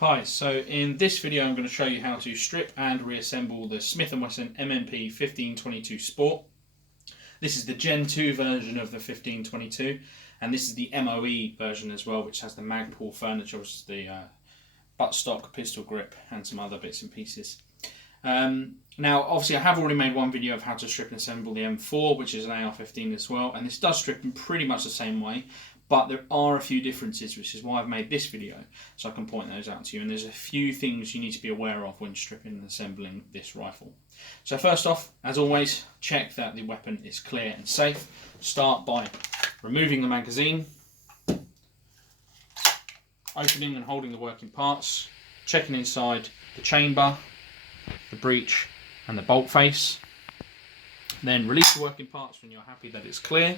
Hi, so in this video I'm going to show you how to strip and reassemble the Smith and Wesson MMP 1522 Sport. This is the Gen 2 version of the 1522, and this is the MOE version as well, which has the Magpul furniture, which is the buttstock, pistol grip and some other bits and pieces. Now obviously I have already made one video of how to strip and assemble the M4, which is an AR-15 as well, and this does strip in pretty much the same way, but there are a few differences, which is why I've made this video, so I can point those out to you. And there's a few things you need to be aware of when stripping and assembling this rifle. So first off, as always, check that the weapon is clear and safe. Start by removing the magazine, opening and holding the working parts, checking inside the chamber, the breech and the bolt face. Then release the working parts when you're happy that it's clear,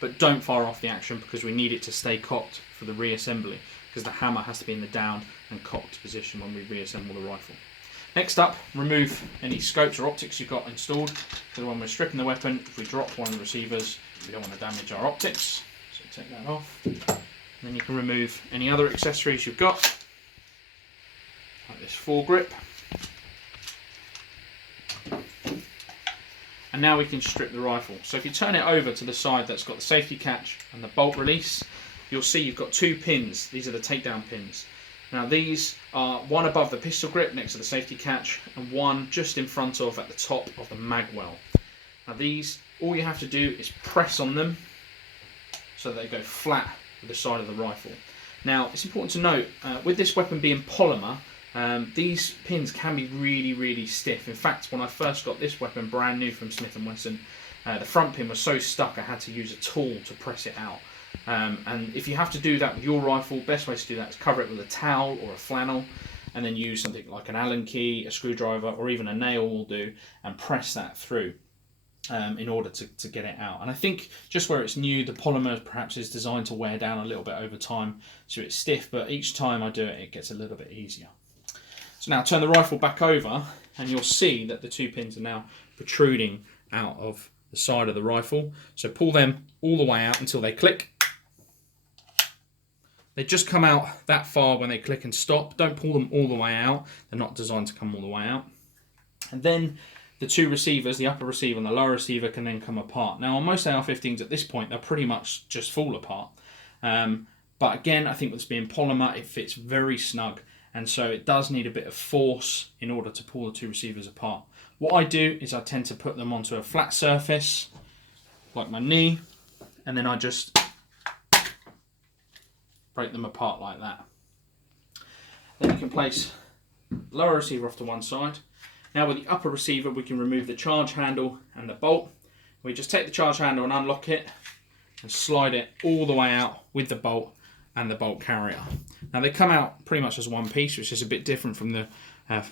but don't fire off the action because we need it to stay cocked for the reassembly, because the hammer has to be in the down and cocked position when we reassemble the rifle. Next up, remove any scopes or optics you've got installed, because when we're stripping the weapon, if we drop one of the receivers, we don't want to damage our optics, so take that off. And then you can remove any other accessories you've got, like this foregrip. And now we can strip the rifle. So if you turn it over to the side that's got the safety catch and the bolt release, you'll see you've got two pins. These are the takedown pins. Now these are one above the pistol grip next to the safety catch and one just in front of at the top of the mag well. Now these, all you have to do is press on them so that they go flat with the side of the rifle. Now it's important to note, with this weapon being polymer, these pins can be really stiff. In fact, when I first got this weapon brand new from Smith and Wesson, the front pin was so stuck I had to use a tool to press it out. And if you have to do that with your rifle, best way to do that is cover it with a towel or a flannel, and then use something like an Allen key, a screwdriver, or even a nail will do, and press that through in order to get it out. And I think just where it's new, the polymer perhaps is designed to wear down a little bit over time, so it's stiff, but each time I do it, it gets a little bit easier. So now turn the rifle back over and you'll see that the two pins are now protruding out of the side of the rifle. So pull them all the way out until they click. They just come out that far when they click and stop. Don't pull them all the way out. They're not designed to come all the way out. And then the two receivers, the upper receiver and the lower receiver, can then come apart. Now on most AR-15s at this point, they'll pretty much just fall apart. But again, I think with this being polymer, it fits very snug. And so it does need a bit of force in order to pull the two receivers apart. What I do is I tend to put them onto a flat surface, like my knee, and then I just break them apart like that. Then you can place the lower receiver off to one side. Now with the upper receiver, we can remove the charge handle and the bolt. We just take the charge handle and unlock it and slide it all the way out with the bolt and the bolt carrier. Now they come out pretty much as one piece, which is a bit different from the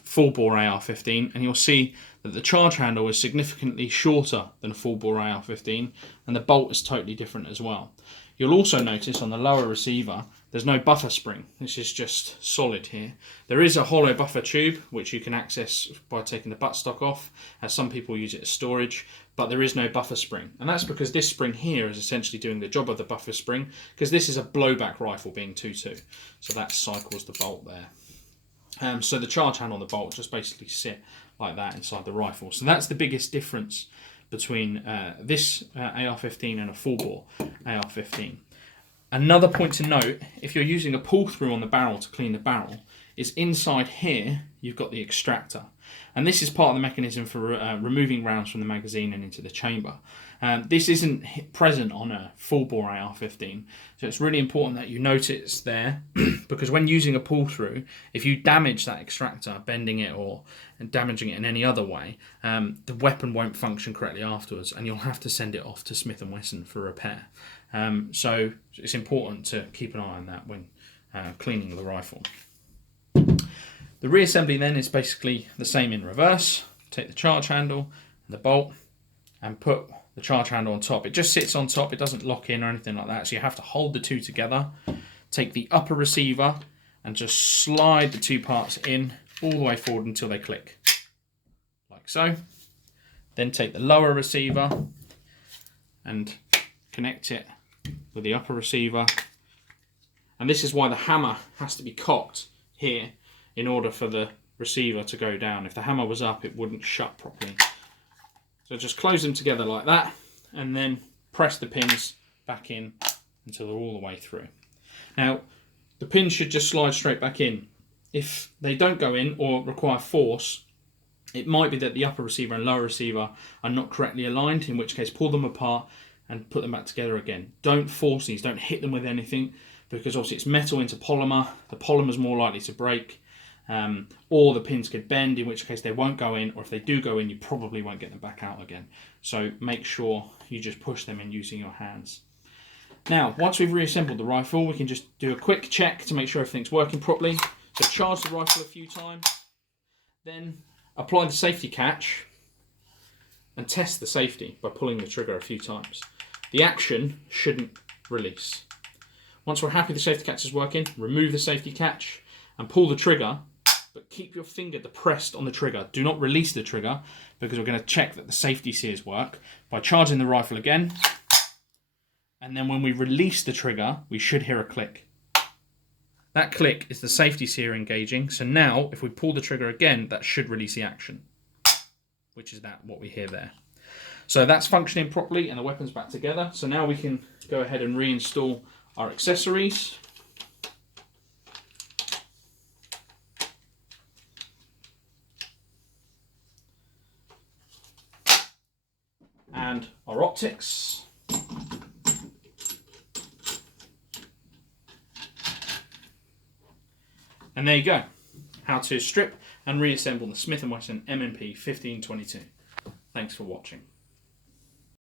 full-bore AR-15, and you'll see that the charge handle is significantly shorter than a full-bore AR-15, and the bolt is totally different as well. You'll also notice on the lower receiver there's no buffer spring. This is just solid here. There is a hollow buffer tube which you can access by taking the buttstock off, as some people use it as storage, but there is no buffer spring. And that's because this spring here is essentially doing the job of the buffer spring, because this is a blowback rifle being 2.2. So that cycles the bolt there. So the charge handle and the bolt just basically sit like that inside the rifle. So that's the biggest difference between this AR-15 and a full-bore AR-15. Another point to note, if you're using a pull-through on the barrel to clean the barrel, is inside here you've got the extractor. And this is part of the mechanism for removing rounds from the magazine and into the chamber. This isn't present on a full-bore AR-15, so it's really important that you note it's there, because when using a pull-through, if you damage that extractor, bending it or damaging it in any other way, the weapon won't function correctly afterwards, and you'll have to send it off to Smith and Wesson for repair. So it's important to keep an eye on that when cleaning the rifle. The reassembly then is basically the same in reverse. Take the charge handle and the bolt and put the charge handle on top. It just sits on top, it doesn't lock in or anything like that, so you have to hold the two together. Take the upper receiver and just slide the two parts in all the way forward until they click, like so. Then take the lower receiver and connect it with the upper receiver, and this is why the hammer has to be cocked here, in order for the receiver to go down. If the hammer was up, it wouldn't shut properly. So just close them together like that, and then press the pins back in until they're all the way through. Now, the pins should just slide straight back in. If they don't go in or require force, it might be that the upper receiver and lower receiver are not correctly aligned, in which case pull them apart and put them back together again. Don't force these, don't hit them with anything, because obviously it's metal into polymer. The polymer is more likely to break, or the pins could bend, in which case they won't go in, or if they do go in, you probably won't get them back out again. So make sure you just push them in using your hands. Now, once we've reassembled the rifle, we can just do a quick check to make sure everything's working properly. So charge the rifle a few times, then apply the safety catch and test the safety by pulling the trigger a few times. The action shouldn't release. Once we're happy the safety catch is working, remove the safety catch and pull the trigger, but keep your finger depressed on the trigger. Do not release the trigger, because we're going to check that the safety sears work by charging the rifle again. And then when we release the trigger, we should hear a click. That click is the safety sear engaging. So now, if we pull the trigger again, that should release the action, which is what we hear there. So that's functioning properly and the weapon's back together. So now we can go ahead and reinstall our accessories. And our optics. And there you go, how to strip and reassemble the Smith and Wesson M&P 1522. Thanks for watching.